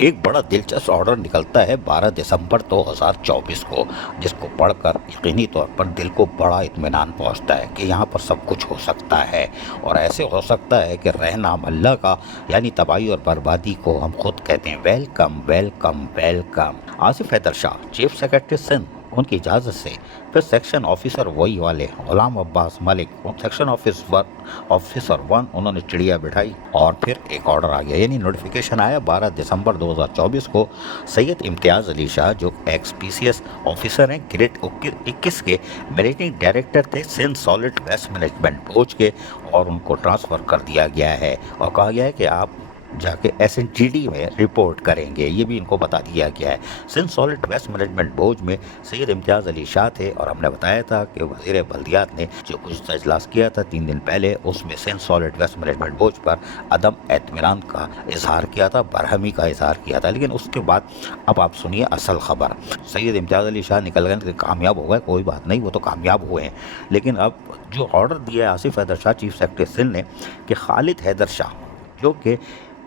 एक बड़ा दिलचस्प ऑर्डर निकलता है 12 दिसंबर 2024 को, जिसको पढ़कर यकीनी तौर पर दिल को बड़ा इत्मीनान पहुंचता है कि यहाँ पर सब कुछ हो सकता है। और ऐसे हो सकता है कि रह नाम अल्लाह का, यानी तबाही और बर्बादी को हम खुद कहते हैं welcome welcome welcome. Asif Haider Shah, chief secretary Sindh, उनकी इजाज़त से फिर सेक्शन ऑफिसर वही वाले गुलाम अब्बास मलिक, सेक्शन ऑफिसर 1, उन्होंने चिड़िया बिठाई और फिर एक ऑर्डर आ गया, यानी नोटिफिकेशन आया 12 दिसंबर 2024 को। सैयद इम्तियाज़ अली शाह जो एक्स PCS ऑफिसर हैं, ग्रेड 21 के मैनेजिंग डायरेक्टर थे Sindh solid waste management board के, और उनको ट्रांसफ़र कर दिया गया है और कहा गया है कि आप जाके SNTD में रिपोर्ट करेंगे, ये भी इनको बता दिया गया है। Sindh solid waste management board में सैयद इम्तियाज़ अली शाह थे और हमने बताया था कि वज़ीर बल्दियात ने जो कुछ इजलास किया था 3 दिन पहले, उसमें Sindh solid waste management board पर अदम एतमीनान का इजहार किया था, बरहमी का इजहार किया था। लेकिन उसके बाद अब आप सुनिए असल खबर। सैयद इम्तियाज़ अली शाह निकल गए, कामयाब हो गए, कोई बात नहीं, वो तो कामयाब हुए हैं। लेकिन अब जो ऑर्डर दिया है आसिफ हैदर शाह चीफ सेक्रेटरी सिंध ने कि खालिद हैदर शाह जो कि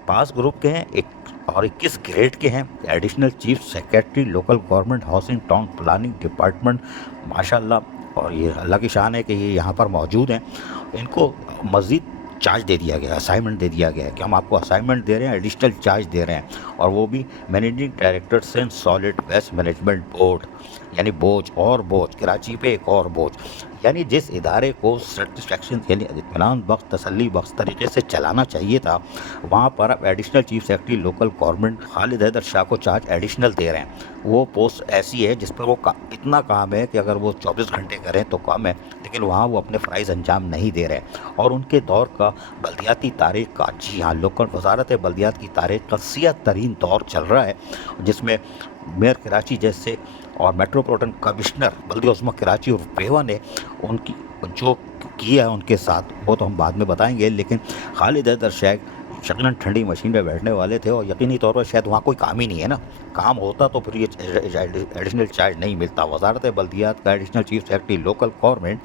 5 ग्रुप के हैं और 21 ग्रेड के हैं, additional chief secretary local government housing town planning department, माशाल्लाह, और ये अल्लाह की शान है कि ये यहाँ पर मौजूद हैं। इनको मज़ीद चार्ज दे दिया गया, असाइनमेंट दे दिया गया है कि हम आपको असाइनमेंट दे रहे हैं, एडिशनल चार्ज दे रहे हैं, और वो भी managing director Sindh solid waste management board, यानी बोझ कराची पे एक और बोझ, यानी जिस इदारे को सेटिस्फैक्शन यानी इत्मीनान बख्श तसल्ली बख्श तरीके से चलाना चाहिए था, वहाँ पर अब additional chief secretary local government Khalid Haider Shah को चार्ज एडिशनल दे रहे हैं। वो पोस्ट ऐसी है जिस पर वो इतना काम है कि अगर वो 24 घंटे करें तो कम है, लेकिन वहाँ वो अपने फ़राइज़ अंजाम नहीं दे रहे। और उनके दौर का बल्दियाती तारीख का, जी हाँ, लोकल वजारत बल्दियात की तारीख का सियाह तरीन दौर चल रहा है, जिसमें मेयर कराची जैसे और मेट्रोपॉलिटन कमिश्नर बल्दिया उस्मा कराची और पेवा ने उनकी जो किया है उनके साथ, वो तो हम बाद में बताएंगे। लेकिन खालिद हैदर शाह यकीनन ठंडी मशीन पे बैठने वाले थे और यकीनी तौर पर शायद वहाँ कोई काम ही नहीं है ना, काम होता तो फिर ये एडिशनल चार्ज नहीं मिलता। वजारत बल्दियात का additional chief secretary local government,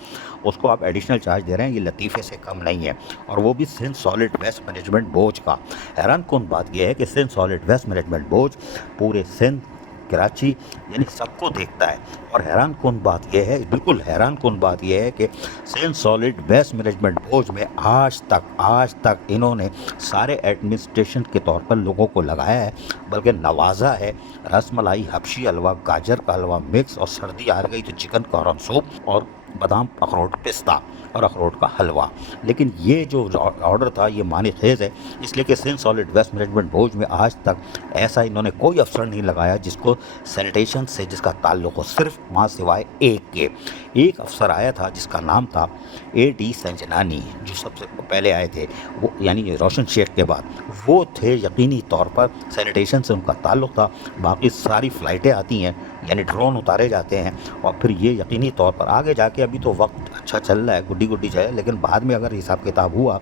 उसको आप एडिशनल चार्ज दे रहे हैं, ये लतीफ़े से कम नहीं है, और वो भी Sindh solid waste management board का। हैरान कौन बात यह है कि Sindh solid waste management board पूरे सिंध कराची यानी सबको देखता है। और हैरान कौन बात यह है, बिल्कुल हैरान कौन बात यह है कि Sindh solid waste management board में आज तक इन्होंने सारे एडमिनिस्ट्रेशन के तौर पर लोगों को लगाया है, बल्कि नवाजा है, रसमलाई, हबशी हलवा, गाजर का हलवा मिक्स, और सर्दी आ गई तो चिकन कॉर्न सूप, और बादाम, अखरोट, पिस्ता और अखरोट का हलवा। लेकिन ये जो ऑर्डर था ये मानी खेज़ है, इसलिए कि Sindh solid waste management board में आज तक ऐसा इन्होंने कोई अफसर नहीं लगाया जिसको सैनिटेशन से जिसका ताल्लुक़ हो, सिर्फ वहाँ सिवाय एक अफसर आया था जिसका नाम था AD संजनानी, जो सबसे पहले आए थे, वो यानी रोशन शेख के बाद वो थे, यकीनी तौर पर सैनिटेशन से उनका ताल्लुक़ था। बाकी सारी फ़्लाइटें आती हैं, यानी ड्रोन उतारे जाते हैं, और फिर ये यकीनी तौर पर आगे जाके, अभी तो वक्त अच्छा चल रहा है, गुड्डी जाए, लेकिन बाद में अगर हिसाब किताब हुआ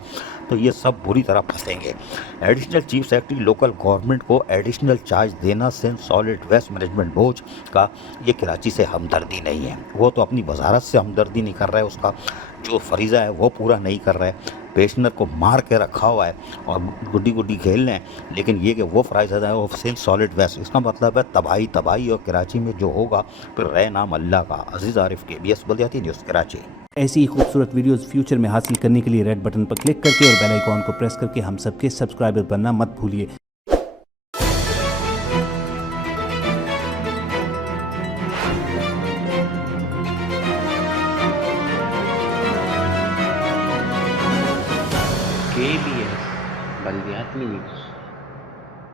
तो ये सब बुरी तरह फंसेंगे। Additional chief secretary local government को एडिशनल चार्ज देना Sindh solid waste management board का, ये कराची से हमदर्दी नहीं है, वो तो अपनी वजारत से हमदर्दी नहीं कर रहा है, उसका जो फरीज़ा है वो पूरा नहीं कर रहा है, पेशनर को मार के रखा हुआ है और गुड्डी खेल रहे हैं। लेकिन ये कि वो फ़राइज़ है वो सिंध सॉलिड वेस्ट, इसका मतलब है तबाही, और कराची में जो होगा फिर रह नाम अल्लाह का। अजीज़ आरिफ, KBS बल्दियाती न्यूज़ कराची। ऐसी ही खूबसूरत वीडियोस फ्यूचर में हासिल करने के लिए रेड बटन पर क्लिक करके और बेल आइकॉन को प्रेस करके हम सबके सब्सक्राइबर बनना मत भूलिए। KBS बल्दियाती न्यूज़।